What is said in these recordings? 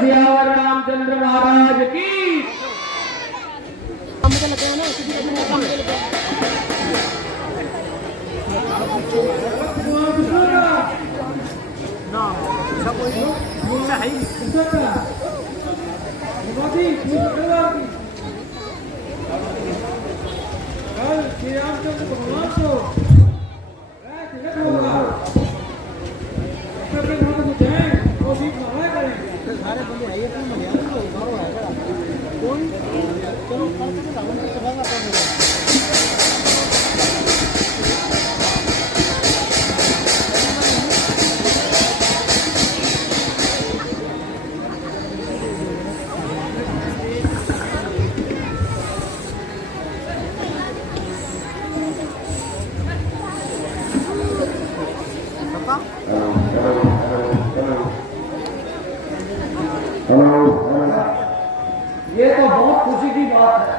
सियावर रामचंद्र महाराज की। श्री रामचंद्र भगवान को सारे बंदे आइए कौन चलो ये तो बहुत खुशी की बात है।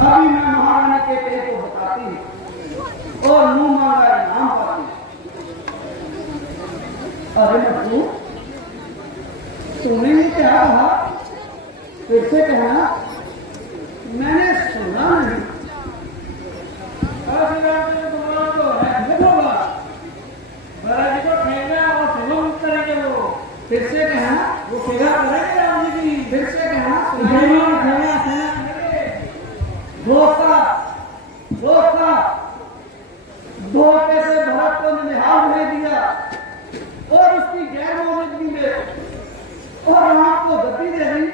अभी मैं महारानी के पेट को बताती हूँ और मुंह मांगा इनाम पाती। अरे मधु, तूने ये क्या कहा? फिर से कहना, मैंने सुना नहीं। फिर से कहना, वो सेवा करेंगे राम जी की। फिर से कहना, धोखा धोखा धोखे से भरत को निहाल भेज दिया और उसकी गैर मौजूदगी में और राम को गति दे दी।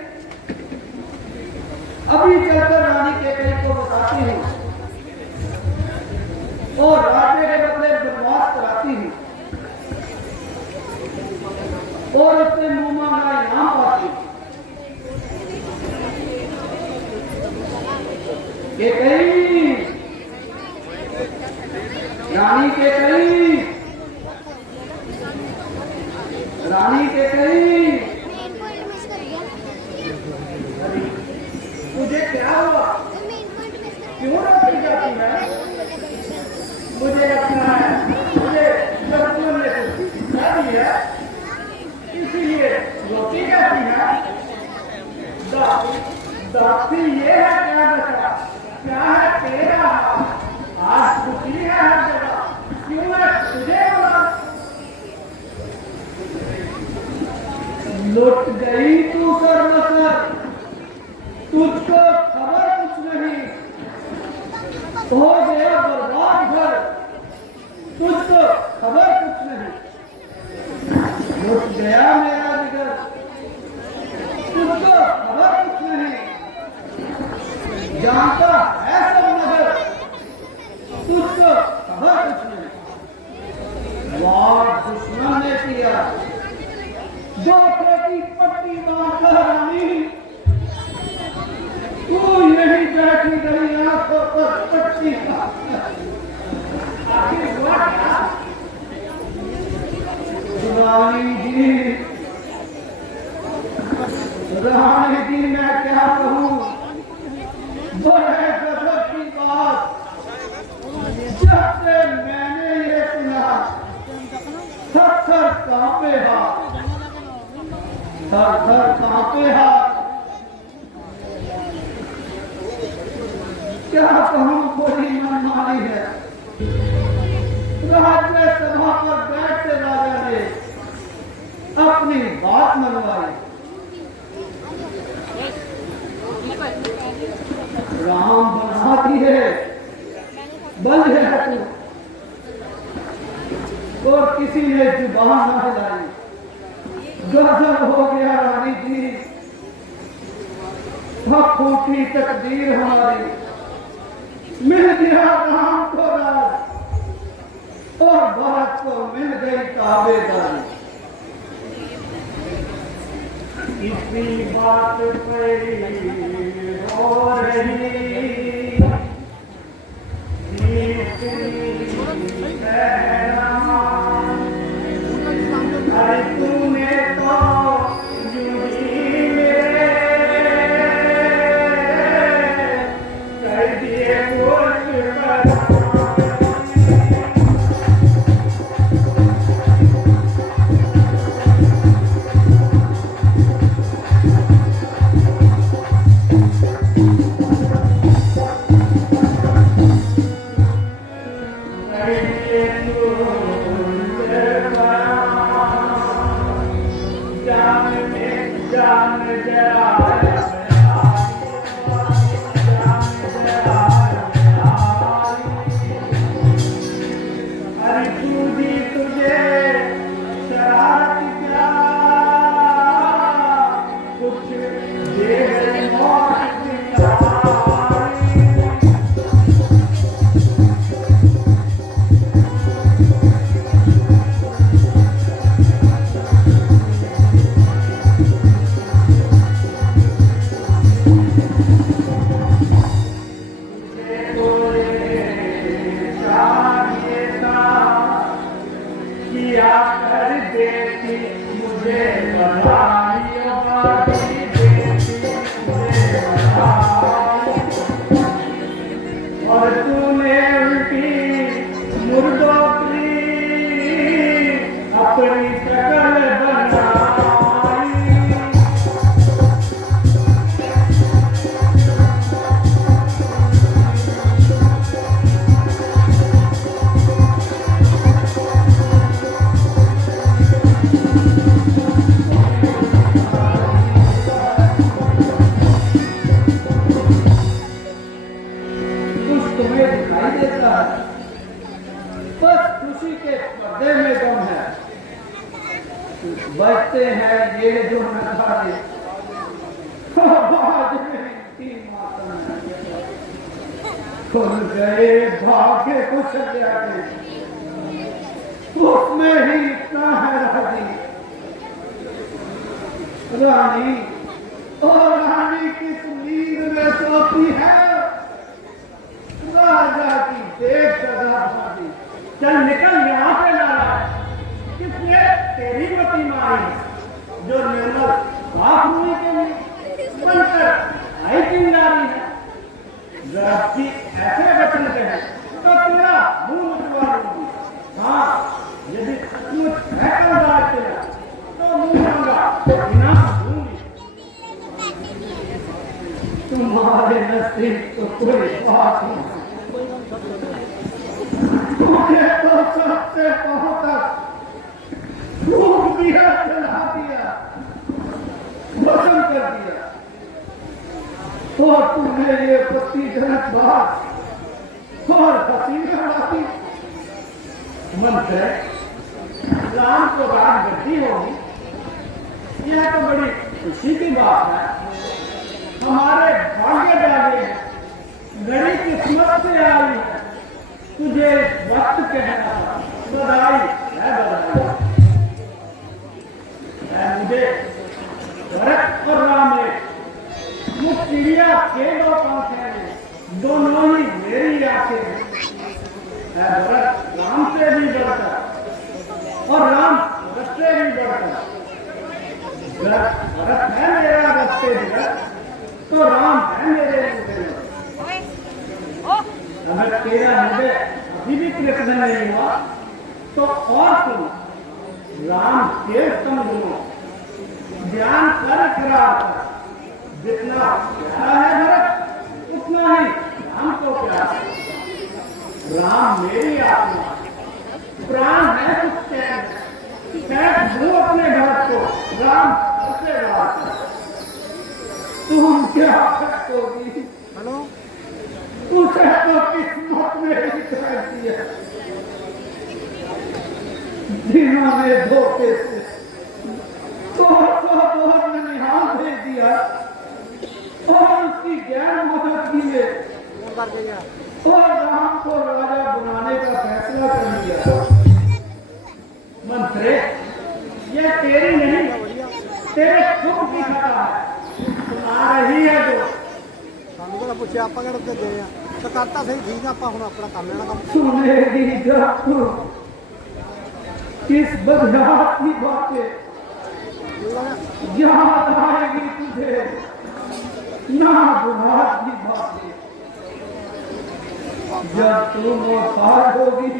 अभी चलकर रानी के कई को बताती हूँ और राज्य के बदले बनवास कराती हूँ और उससे मुंह मांगा इनाम पाती। के कई रानी के कई रानी के कई मुझे क्या हुआ? क्यों रोटी जाती है? मुझे लगता है मुझे बचपन में शादी है इसीलिए रोटी कहती है। दाती ये है क्या बचा? क्या है तेरा? आज खुशी है हर जगह, क्यों है तुझे बोला? लुट गई तू सरमसर, तुझको खबर कुछ नहीं, हो गया बर्बाद घर, तुझको खबर कुछ नहीं। लुट गया मेरा जिगर, तुझको खबर कुछ नहीं, जानता है सब नगर, तुझको खबर कुछ नहीं। वार दुश्मन ने किया जो की पट्टी बांधकर रानी, तू यही बैठी गई आंखों पर पट्टी आखिर हुआ क्या? रानी जी मैं क्या कहूँ? बड़े गजब की बात, जब से मैंने ये सुना थर थर कांपे हाथ, थर थर कांपे हाथ। क्या कहूँ, बड़ी मनमानी है। राज्य सभा पर बैठते राजा ने अपनी बात मनवाई। राम बनाती है बंद है तू, और किसी ने जुबान न हिलाई। गजब हो गया रानी जी, फूटी तकदीर हमारी। मिल गया राम को राज और भरत को मिल गई ताबेदारी। इसी बात पे हो रही अरे तूने तो यूं ही मेरे कर दिए बचते हैं ये जो नजारे खुल गए भाग्य कुछ जाके उसमें ही इतना है रानी और रानी किस नींद में सोती है राजा की देख सदा भाभी। चल निकल यहाँ पे लाला, किसने तेरी मती मारी जो निर्मल साफ होने के लिए बनकर आई चिंगारी है। जबकि ऐसे वचन कहे तो तेरा मुंह उठवा लूंगी। हाँ यदि सचमुच है कलदार तेरा तो मुंह मांगा इनाम दूंगी। तुम्हारे नजदीक तो कोई बात नहीं, मुझे तो सबसे पहुंच फूक दिया, चला दिया, भस्म कर दिया। तो तुमने ये पत्तीजनक बात और हंसी में उड़ाती। मन से राम को राजगद्दी होगी, यह तो बड़ी खुशी की बात है। हमारे भाग्य जागे हैं, बड़ी किस्मत से आई है। तुझे वक्त कहना बधाई है, बधाई है मुझे। भरत और राम ने मुझ चिड़िया के दो पंख हैं, दोनों ही मेरी आंखें हैं। भरत राम से भी बढ़कर और राम भरत से भी बढ़कर। भरत है मेरा रस्ते भरत, तो राम है मेरे हृदय। अगर तेरा हृदय अभी भी कृष्ण नहीं हुआ तो और तुम राम के समझो, ध्यान कर करार कर। जितना प्यारा है भरत उतना ही राम को प्यारा है। राम मेरी आत्मा प्राण है, कुछ चैन दो अपने भरत को, राम उससे बात है। तुम क्या करोगी? हेलो, उसे तो किस्मत में ही कर दिया। दिनों में धोखे से बहुत निहाल भेज दिया और उसकी गैर मदद की है और राम को राजा बनाने का फैसला कर लिया। मंत्रे, यह तेरी नहीं तेरे खुद की खता है। आ रही है जो ਸਾਨੂੰ ਪੁੱਛਿਆ ਆਪਾਂ ਕਿਹੜਾ ਤੇ ਗਏ ਆ ਤਾਂ ਕਰਤਾ ਸਹੀ ਠੀਕ ਆ, ਆਪਾਂ ਹੁਣ ਆਪਣਾ ਕੰਮ ਲੈਣਾ ਕੰਮ। सुनेगी जब तू किस बदहात की बातें याद आएगी तुझे, ना बुढ़ात की बातें। जब तू मोहताज होगी,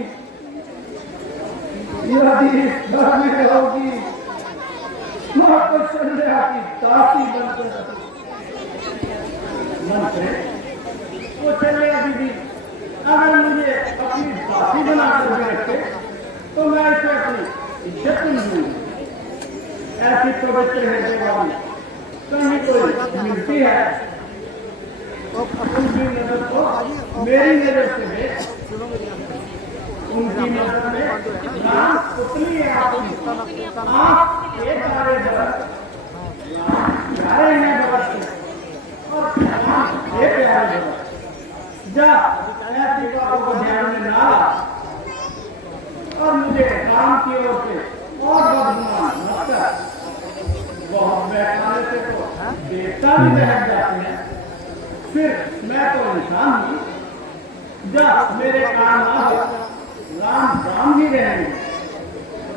यदि इस घर में रहोगी, ना कौशल्या की दासी बनकर। वो चले अभी भी, अगर मुझे अपनी दासी बनाकर रखे तो मैं इसे अपनी इज्जत नहीं दूंगी। ऐसी पवित्र हृदय वाली कहीं कोई मिलती है और अपनी उनकी नजर को बाजी और मेरी नजर से देख, सुनो मेरी बात। उनकी नजर में राम पुतली है आपकी, आप ये तारे बरस, प्यारे हैं बरस और राम ये प्यारे बरस। जा ऐसी बातों को ध्यान में ना ला और मुझे राम की ओर से और बदगुमान मत कर। बहुत बैठाने से तो देवता भी बहक जाते हैं, फिर मैं तो इंसान हूँ। जा मेरे काम ना हो, राम राम ही रहेंगे।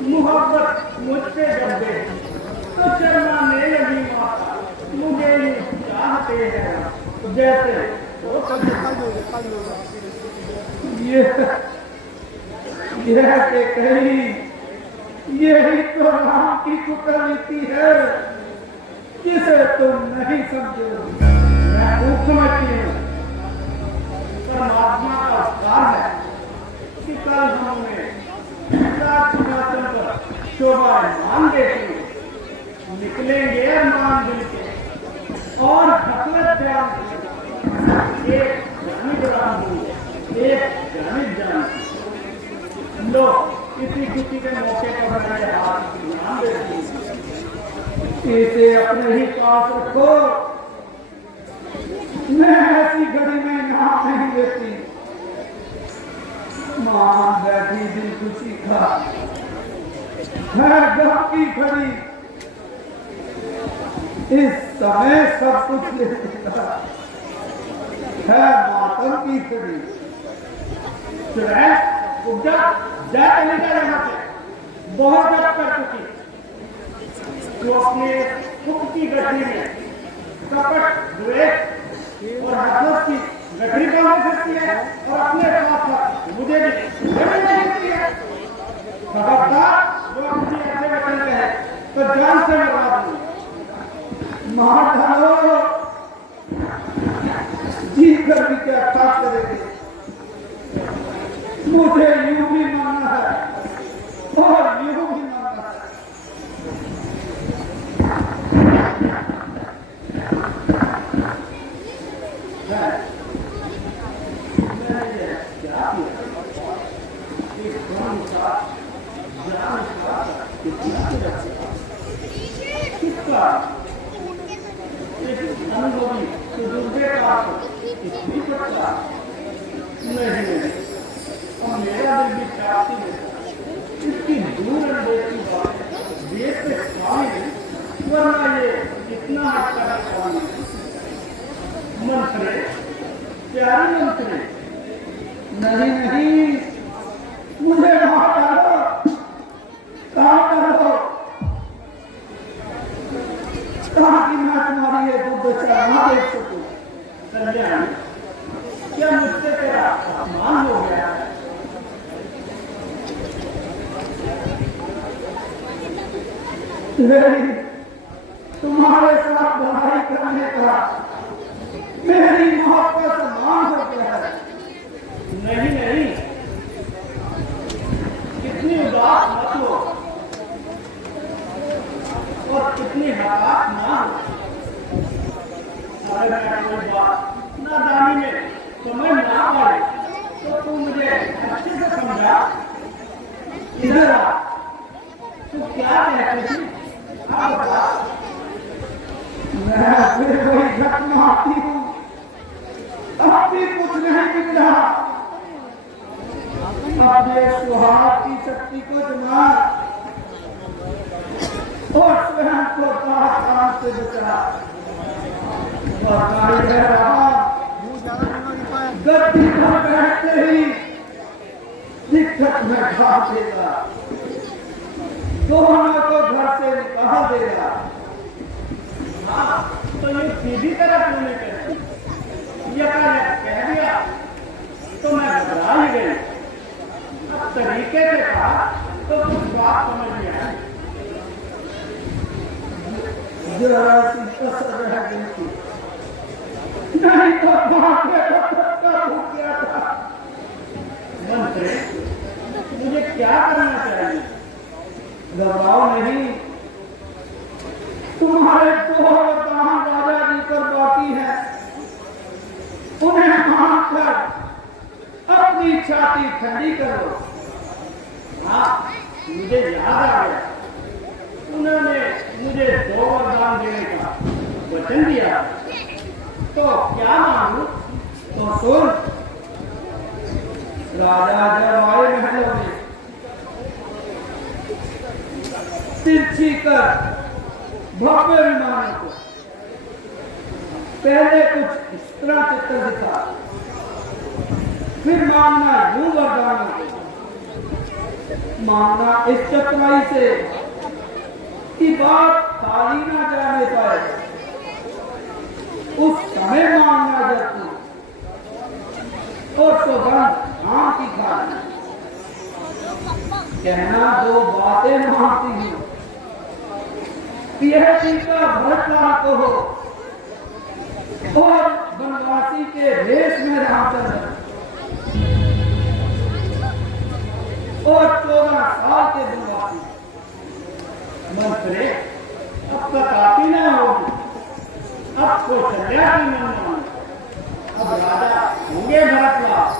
मोहब्बत मुझ पे जब दे तो शर्माने लगी माता, मुझे ही चाहते हैं जैसे वो कल यह के कहीं यही तो राम की कुटनीति है जिसे तुम नहीं समझे। मैं खूब समझती हूँ, परमात्मा का उपकार है कि कल हमने सिंहासन पर शोभायमान देखी, निकलेंगे अरमान दिल के और हसरत जान के एक जानी बराम हूँ, एक जानी जान लो। इसी खुशी के मौके पर हमारे हाथ नाम देती, इसे अपने ही पास रखो। मैं ऐसी घड़ी में नाम नहीं देती। मां बैठी दिल खुशी का है गम की घड़ी, इस समय सब कुछ ले लेता है मातम की घड़ी। जा चलेगा यहाँ से, बहुत जब कर चुकी जो अपने सुख की गठरी में कपट द्वेष और हसरत की गठरी बांध सकती है और अपने साथ साथ मुझे भी देती है। खबरदार जो मुझे ऐसे वचन कहे तो जान से मरवा दूंगी। मार डालो, जी कर भी क्या था करेंगे। मुझे यूं भी मानना है और यूं भी मानना है। किसका अनुभवी सुदूर का इतनी पड़ता नहीं, और मेरा दिल भी चाहती है इसकी दूर अनदेखी बात देश से खाली नहीं, वरना ये इतना अच्छा खाली मंत्रे प्यारे मंत्रे नहीं नहीं, मुझे वहां करो, कहाँ करो ताकि मैं तुम्हारी ये दुर्दशा ना देख सकूं। कल्याण, क्या मुझसे तेरा अपमान हो गया है? तुम्हारे साथ लड़ाई करने का मेरी मौत का सम्मान हो गया है। नहीं नहीं, कितनी उदास मत हो और कितनी हताश ना हो। अगर मैं कोई बात नादानी में समझ ना पाए तो तू मुझे अच्छे से समझा। इधर आ, तू क्या कहती थी? आप बता। मैं फिर वही घटना आती हूँ, अब भी कुछ नहीं बिगड़ा। अब ये सुहाग की शक्ति को जमा और स्वयं को काम से बचा। गद्दी पर बैठते ही दिक्कत में खा देगा, दोनों को घर से निकाल देगा। तो ये सीधी तरह क्यों नहीं कहती? ये कह दिया तो मैं घबरा ही गई। अब तरीके से कहा तो कुछ बात समझ में आई। जरा सी कसर रह गई थी, नहीं तो भाग्य का धक्का टूट गया था। मंत्री, मुझे क्या करना चाहिए? घबराओ नहीं, तुम्हारे दो वरदान उन्हें मानकर अपनी छाती ठंडी करो। हाँ, मुझे याद आ गया, उन्होंने मुझे 2 वरदान देने का वचन दिया, तो क्या मांगू? तो सुन। राजा जब आए महलों में तिरछी कर भव्य विमानों को पहले कुछ इस तरह चित्र दिखा, फिर मांगना यूं वरदानों को, मांगना इस चतुराई से कि बात खाली ना जाने पाए। उस समय मांगना जब तू और सुगंध आम की खाना, कहना 2 बातें मांगती हूँ, यह सीता भरतलाल को हो और बनवासी के वेश में रामचंद्र और 14 साल के बनवासी। मंत्रे अब तक आती न होगी, अब कौशल्या की मन, अब राजा होंगे भरतलाल,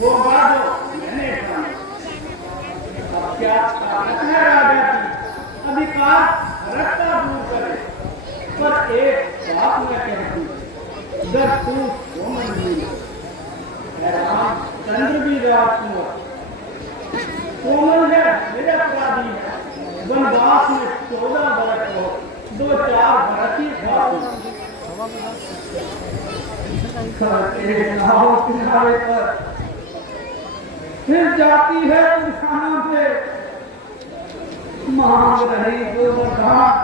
होगा जो मैंने कहा। अब क्या ताकत है राजा की अधिकार रखता दूर करे, पर एक बात मैं कहती, जब तू कोमल चंद्र भी राजकुमार कोमल है, मेरा अपराधी है। वनवास में 14 बरस हो, 2-4 बरस ही किनारे पर फिर जाती है इंसानों पे, मांग रही जो वरदान,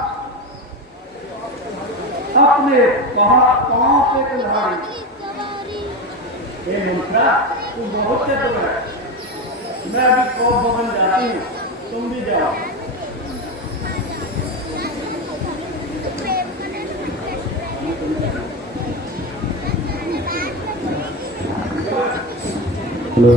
अपने पांव पे कुल्हाड़ी। हे मंत्रा, तू बहुत चतुर है, मैं अभी कोप भवन जाती हूँ, तुम भी जाओ। हेलो,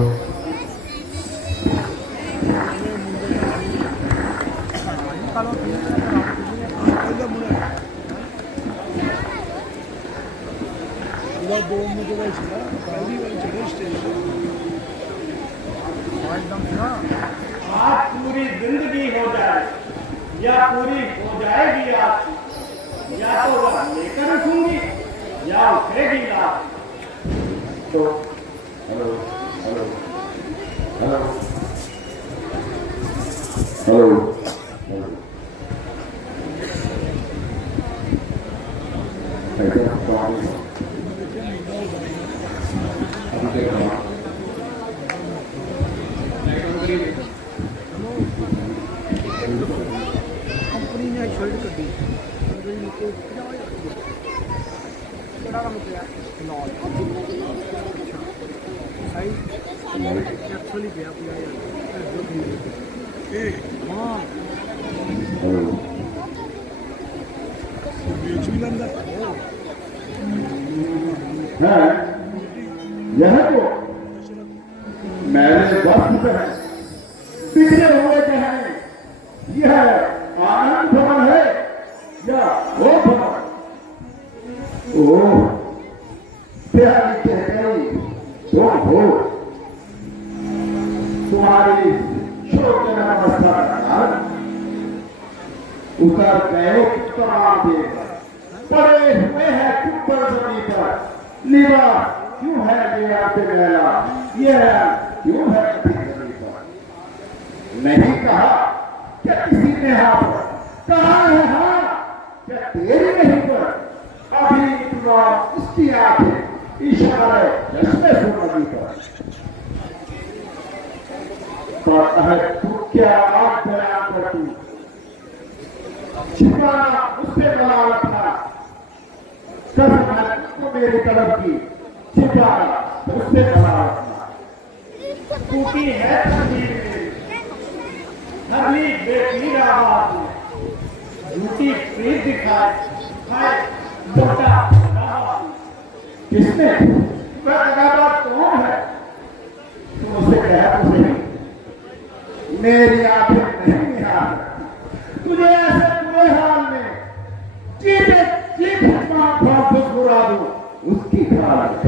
आज पूरी जिंदगी हो जाए या पूरी हो जाएगी आज, या तो वह लेकर उठूंगी या उठेगी रात। तो hello hello hello hello hello, कैसे आप अभी देख रहा हूँ कंपनी ने शर्ट कर दी एक्चुअली गया पूरा हाँ है यह तो मैंने वक्त है पिछले हुए हैं, यह आनंद भवन है या वो भवन? ओह प्यारी कह गई तुम हो, तुम्हारी शोचना अवस्था का कारण उतर गए तमाम देव, पड़े हुए हैं कुप्पर जमीन पर, निवास क्यों है ये आपसे गहरा, यह क्यों है जमीन पर? नहीं कहा क्या किसी ने हाथ कहा है? हाँ क्या तेरी नहीं पर अभी तुम्हारा उसकी आंखें इशारे जश्न सुनगी पर है तू क्या आप बयान कर तू छिपाना उससे बना रखना, कसम है तुमको मेरी तरफ की, छिपाना उससे बना रखना। टूटी है तस्वीर मेरी, नकली बेटी आवाज में, झूठी प्रीत दिखाए हाय मोटा राह। किसने? वह दगाबाज कौन है? तुम उसे कह तो सही, मेरी आंखें नहीं निहार सकती तुझे ऐसे बुरे हाल में, चीते चीते मुस्कुरा दूं उसकी हालत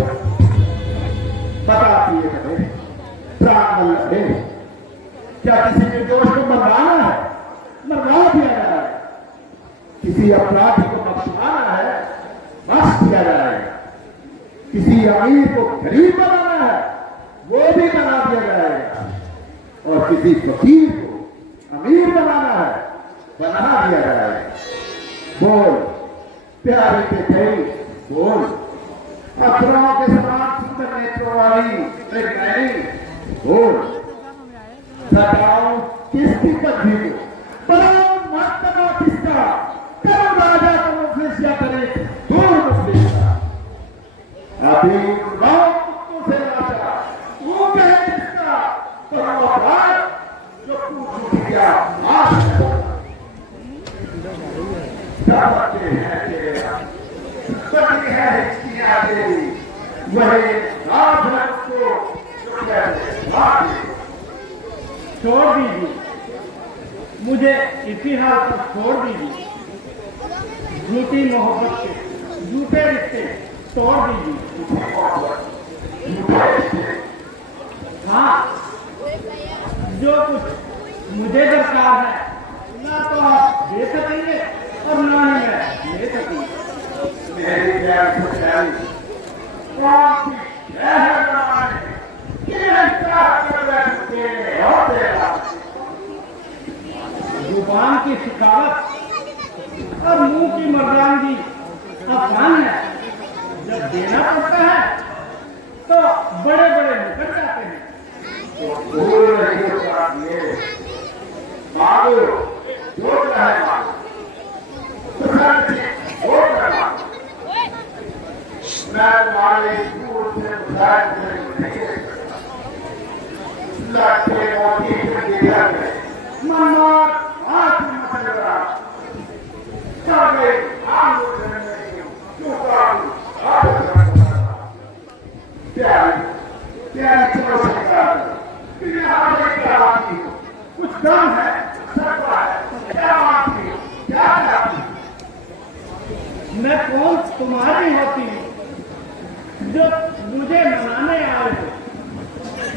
बताती है हमें प्राण लगे। क्या किसी निर्दोष को मरवाना है? मरवा दिया जाए। किसी अपराधी को बख्शवाना है? बख्श दिया जाएगा। किसी अमीर को गरीब बनाना है? वो भी बना दिया जाएगा। और किसी फकीर को अमीर बनाना है? बना दिया जाएगा। बोल प्यारी के कई बोल, अखरों के समान सुंदर नेत्रों वाली एक नैनी बोल, बताओ किसकी पत्नी को, बताओ महत्मा किसका, करो राजा को मुफलिस या करे दूर मुफलिस का। अभी गाँव कुत्तों से राजा तू कहे किसका, करो अपराध जो तू छूट गया माफ कर। क्या बातें हैं तेरा, बड़ी है हिचकियां तेरी, वही रात है उसको जो कहते मार। छोड़ दीजिए मुझे, इसी हाल पर छोड़ दीजिए। झूठी मोहब्बत के झूठे रिश्ते तोड़ दीजिए। हाँ, जो कुछ मुझे दरकार है ना तो आप दे सकेंगे और ना ही मैं ले सकूंगी। मेरी प्यार से प्यारी कौन सी शहर बनाने जुबान की शिकावत और मुंह की मर्दानगी आसान है। जब देना पड़ता है तो बड़े बड़े निकल जाते हैं। मांगो जो चाहे मांगो, मैं तुम्हारे स्कूल से बुलाए नहीं लड़के मोदी के गिरा गए, मनोर हाथ में मचल रहा सब एक आम प्यारी चलो सरकार कुछ कम है, सबका है, क्या मांगती हो, क्या चाहती हो? मैं कौन तुम्हारी होती हूँ जो मुझे मनाने आए हो?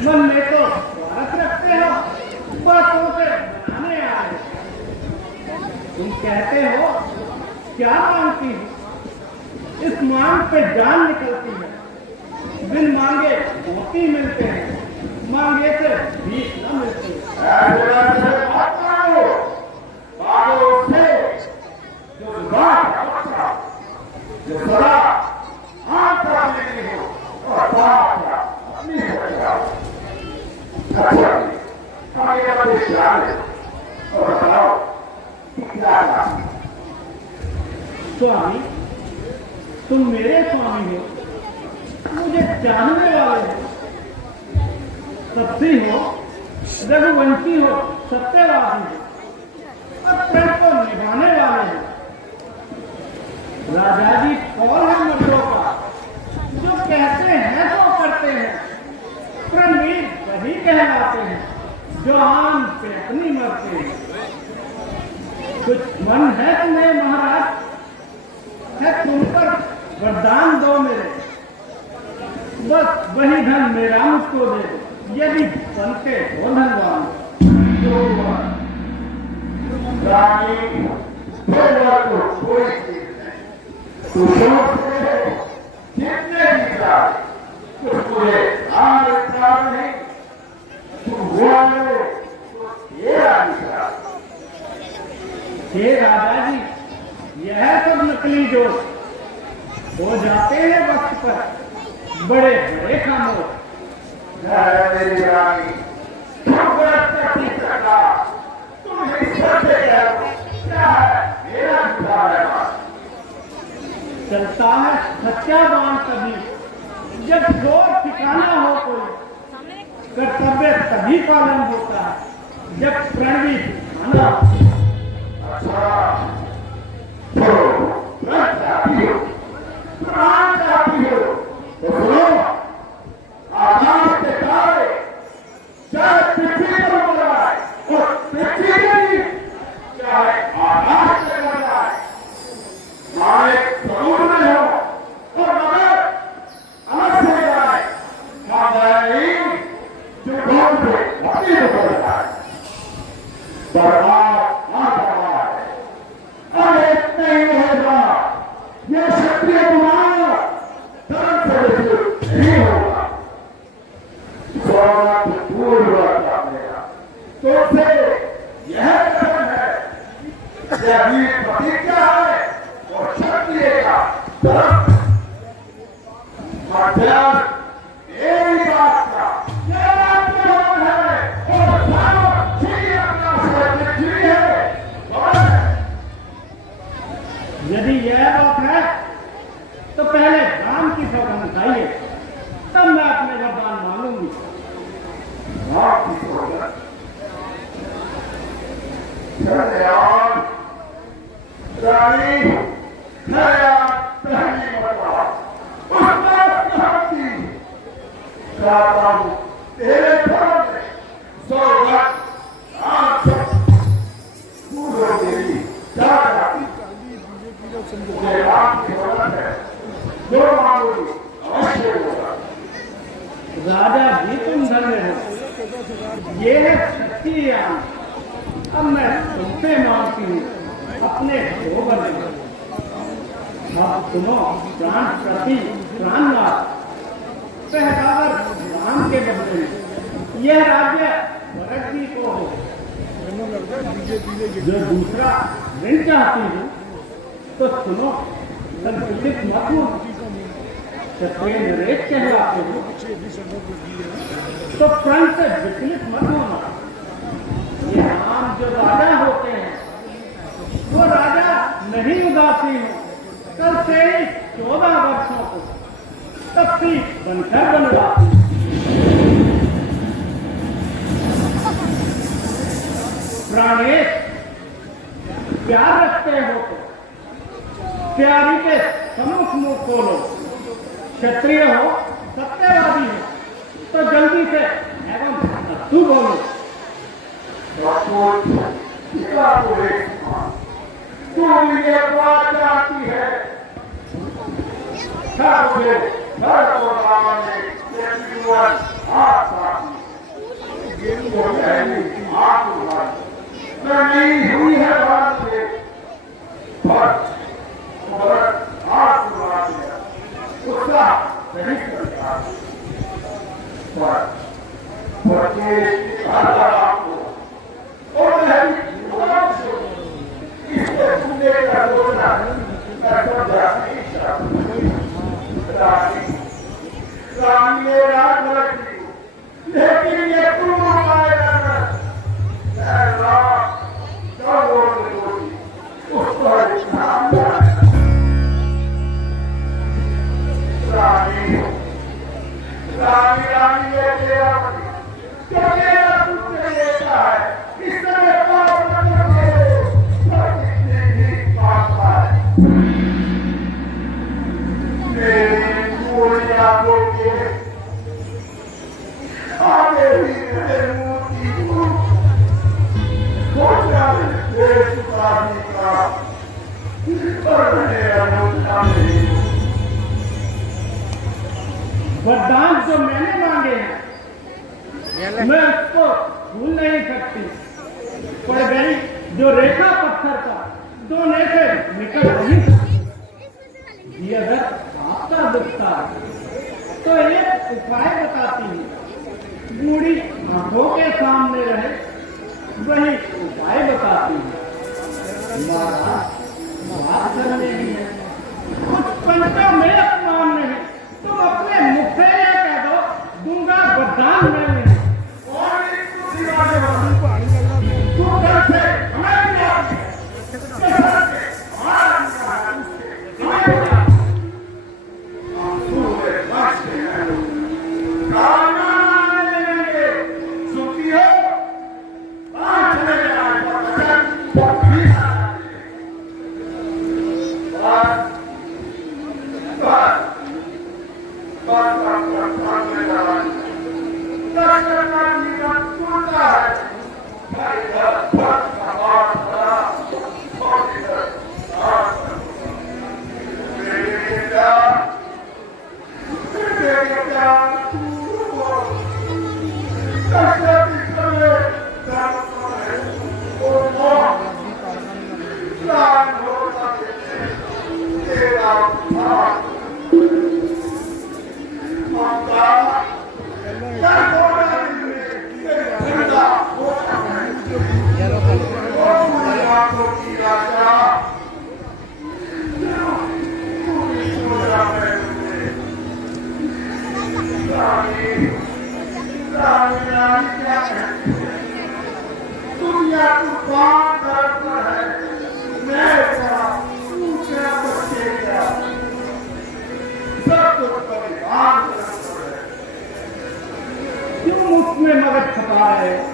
मन में तो स्वार्थ रखते हो, बातों से बनाने आए हो। तुम कहते हो क्या मांगती हो? इस मांग पे जान निकलती है। बिन मांगे मोती मिलते हैं, मांगे से भीख न मिलती है। जो सदा हाथ रखने की हो और बात अपनी अच्छा हमारे अपने ख्याल है और बताओ क्या काम। स्वामी, तुम मेरे स्वामी हो, मुझे जानने वाले हो, सत्य हो, रघुवंशी हो, सत्यवादी हो और प्रण को निभाने वाले हो। राजा जी कौन है मर्दों का जो कहते हैं तो करते हैं, प्रणवीर वही कहलाते हैं जो आम पे अपनी मरते हैं। कुछ मन है तुम्हें महाराज, है तुम पर वरदान दो मेरे, बस वही धन मेरा मुझको दे दो, यदि बनते हो धनवान। तो जितने भी कुछ मुझे नहीं, तुम हुआ तो ये हे राजा जी, यह सब नकली जोश हो जाते हैं वक्त पर बड़े बड़े खामोश। मेरी रानी तुम क्या है मेरा चलता है सच्चा बाण तभी जब जोर ठिकाना हो कोई, कर्तव्य तभी पालन होता है जब प्रण भी ठिकाना हो। आकाश के तारे चाहे पृथ्वी पर बनाए और पृथ्वी नहीं चाहे आकाश में बनाए, मारे समुद्र में हो और मगर वीर प्रतिज्ञा है और क्षत्रिय का धर्म मध्यस्थ एक बात का ये आत्मबल है और सामर्थ्य अपना सर्वश्रेष्ठ है और यदि यह बात है तो पहले राम की सौगंध खाइए, तब मैं अपने वरदान मांगूंगी। राम की सौगंध धन्यवाद रानी पहली बता उसकी चाहता हूँ तेरे धर्म में सौगंध राम पूर्व देवी जाता मुझे राम की सौगंध है जो मांगोगी अवश्य होगा। राजा भी तुम धन्य हो, ये है शक्ति यान। अब मैं तुमसे मांगती हूँ अपने दो बने। अब सुनो प्राण प्रति प्राणनाथ पहरावर राम के बदले में यह राज्य भरत जी को हो। जो दूसरा ऋण चाहती हूँ तो सुनो, संकुचित मत हो। क्षत्रिय नरेश कहलाते हो तो प्रण से विचलित मत होना। ये राम जो राजा होते हैं वो राजा नहीं उदासीन हो। कल से 14 वर्षों को तख्ती बनकर बनवाती। प्राणेश प्यार रखते हो तो प्यारी के सम्मुख मुख खोलो। क्षत्रिय हो, सत्यवादी हो तो जल्दी से एवं अस्तु बोलो। तुम ये बात आती है नहीं हुई है बात से उसका सही सरकार लेकिन ये तुम उस पर रानी ये तेरा जो मेरा पुत्र लेता है इस तरह पाप मेरी पूर्णिया को आगे भी मेरे मूर्ति को सोचा देश उतारने का पर मैंने अनुमति नहीं। वरदान जो मैंने मांगे हैं मैं उसको भूल नहीं सकती। पड़ गई जो रेखा पत्थर का दोने से निकल नहीं सकती। ये अगर आपका दुखता है तो एक उपाय बताती हूँ। बूढ़ी आंखों के सामने रहे वही उपाय बताती हूँ। महाराज बात करने ही है, कुछ पंचों में अपमान नहीं। तुम अपने मुख से ये कह दो दूंगा वरदान मैं नहीं। की राजा करवा रहे हो?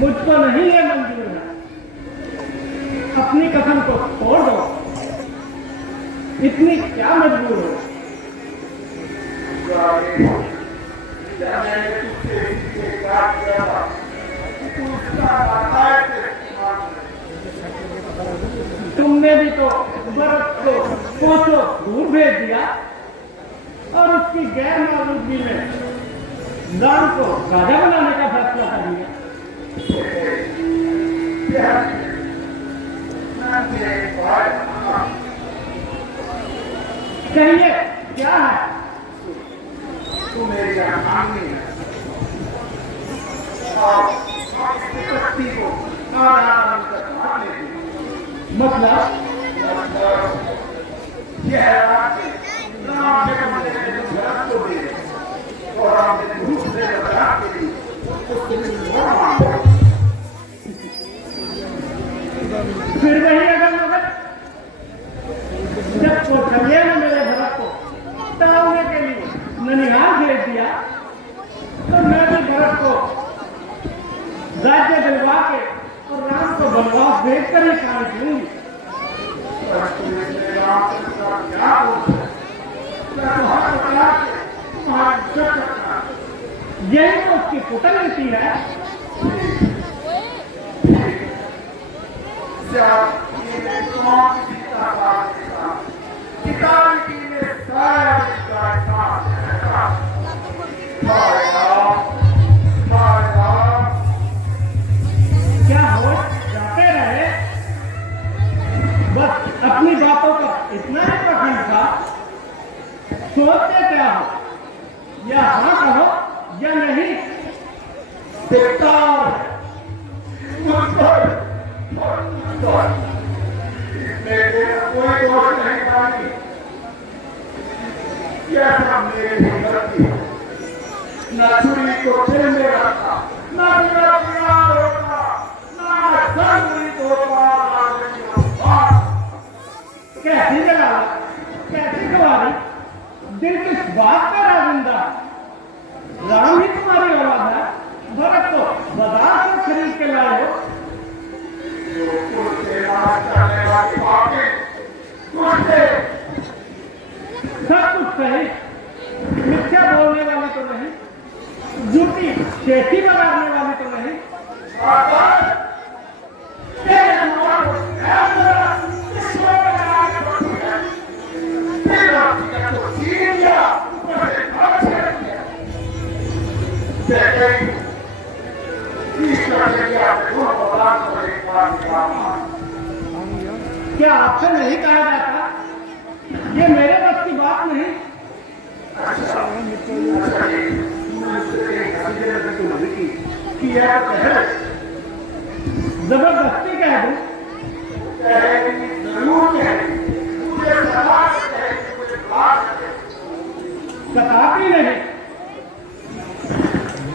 मुझको नहीं ये मंजूर है। अपनी कसम को तोड़ दो। इतनी क्या मजबूर हो? तुमने भी तो बर्फ को कोसों दूर भेज दिया और उसकी गैर मौजूदगी में दान को राजा बनाने का फैसला कर लिया। कहिए क्या है? तू मेरी आदमी है और शक्ति को आराम से काट लेती। मतलब यह है राम के मंदिर में भरत को दे और राम के दूसरे भरत के लिए फिर वही अगर मगर जब कौशल्या ने मेरे भरत को टालने के लिए ननिहाल भेज दिया तो मैं भी भरत को राज्य दिलवा के और राम को बनवास भेज कर ही काम करूंगी। यही तो उसकी कुटनीति है। क्या हो जाते रहे, बस अपनी बातों का इतना ही पसंद था। सोचते क्या हो, या हाँ कहो या नहीं। देखता कोई दोष नहीं पानी। यह सब मेरी गलती है। न छुरी को दिल में रखा, न मेरा प्यार होता, न संगरी को कैसी जगह, कैसी गवारी, दिल किस बात का राजिंदा। राम ही तुम्हारी औलाद है, भरत को बाजार से खरीद के लाए हो। सब कुछ सही, मिथ्या बोलने वाली तो नहीं, झूठी शेखी बगाड़ने वाली तो नहीं। क्या आपसे नहीं कहा जाता? ये मेरे बस की बात नहीं। जबरदस्ती कह दूं? कदापि नहीं।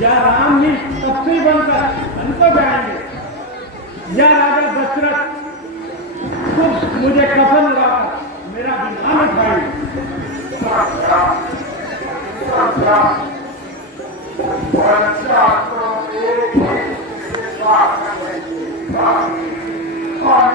या राम ही तपस्वी बनकर हमको जाएंगे, या राजा दशरथ खुद मुझे कफन लगाकर मेरा विमान उठाएंगे। और